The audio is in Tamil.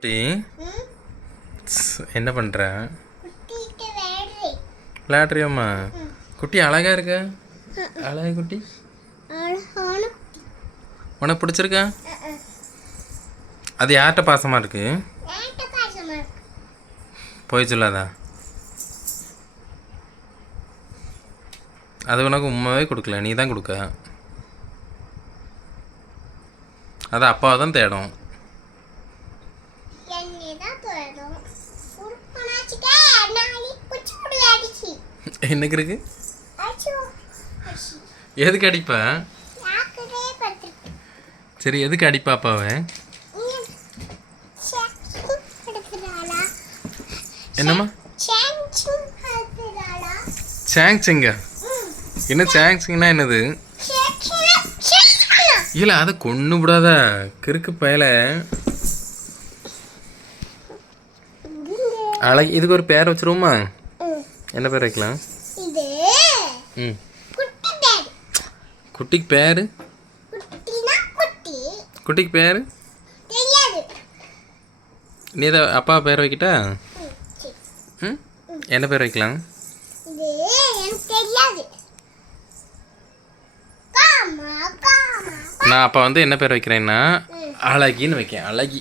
குட்டி. என்ன பண்ணுற குட்டிகிட்ட விளையாடுறியாம்மா? குட்டி அழகா இருக்க? அழகா குட்டி? உனக்கு பிடிச்சிருக்கா? அது யார்கிட்ட பாசமாக இருக்கு பாசமா இருக்கு? போய் சொல்லாதா? அது உனக்கு உண்மையாகவே கொடுக்கல. நீ தான் கொடுக்க. அது அப்பாவை தான் தேடும். என்னக்கு இருக்கு? எதுக்கு அடிப்பா? சரி எதுக்கு அடிப்பா அப்பாவை? என்னம்மா? சாங்சும் எடுக்கிறாளா சாங் சிங்க என்ன சாங் சிங்னா என்னது இல்லை அதை கொண்டு விடாத கிறுக்கு பயல. அழகி இதுக்கு ஒரு பேர் வச்சிருவோமா? என்ன பேர் வைக்கலாம்? ம். குட்டிக்கு பேர்? குட்டிக்கு பேர்? நீ இதை அப்பா பேர் வைக்கிட்டா? ம், என்ன பேர் வைக்கலாம்? நான் அப்பா வந்து என்ன பேர் வைக்கிறேன்னா அழகின்னு வைக்கேன் அழகி.